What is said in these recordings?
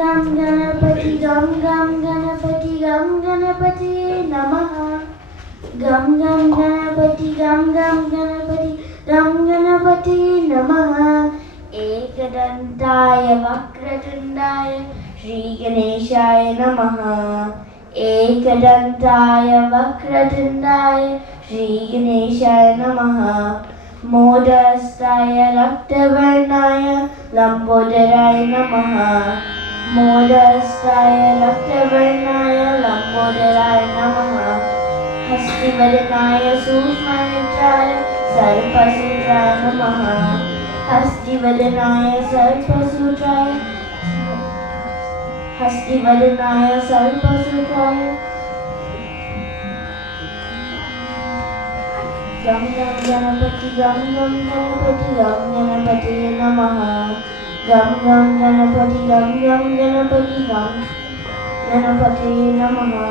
gam ganapati gam ganapati gam ganapati namaha. Gam ganapati gam ganapati gam ganapati namaha. Ekadantaya vakratundaya Shri Ganeshaya namaha. Ekadantaya vakratundaya Shri Ganeshaya namaha. Modastaya Raktavarnaya Lambodaraya namaha. Modastaya Raktavarnaya Lambodaraya namaha. Hastivadanaya Sukshmanitraya Sarpasutraya namaha. Hastivadanaya Sarpasutraya Hastivadanaya Sarpasutraya Gam gam ganapati gam ganapati gam ganapati namaha. Gam ganapati gam ganapati gam ganapati namaha.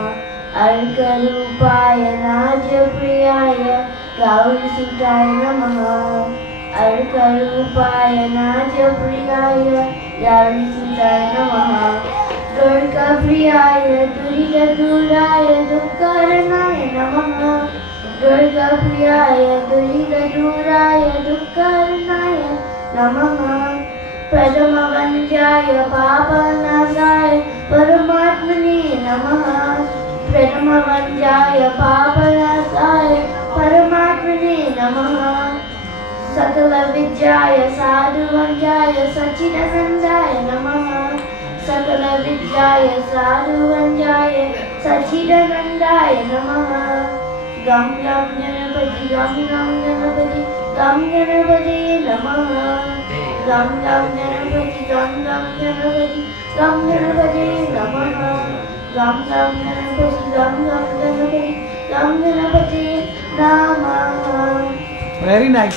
Arkarupaya Najapriyaya Gaurisutaya namaha. Arkarupaya Najapriyaya Gaurisutaya namaha. Durgapriyaya Duridaduraya Dukkaranaya namaha. Durgapriyaya Duridaduraya Dukkaranaya namaha. Pradamavanjaya Papanasaya Paramatmane namaha. Pradamavanjaya Papanasaya Paramatmane namaha. Sakala Vidyaya Sadhuvanjaya Sachidanandaya namaha. Sakala Vidyaya Sadhuvanjaya Sachidanandaya namaha. Gam gam ganapati gam ganapati gam ganapati namaha. Gam gam ganapati gam ganapati gam ganapati namaha. Gam gam ganapati gam ganapati gam ganapati namaha. Very nice.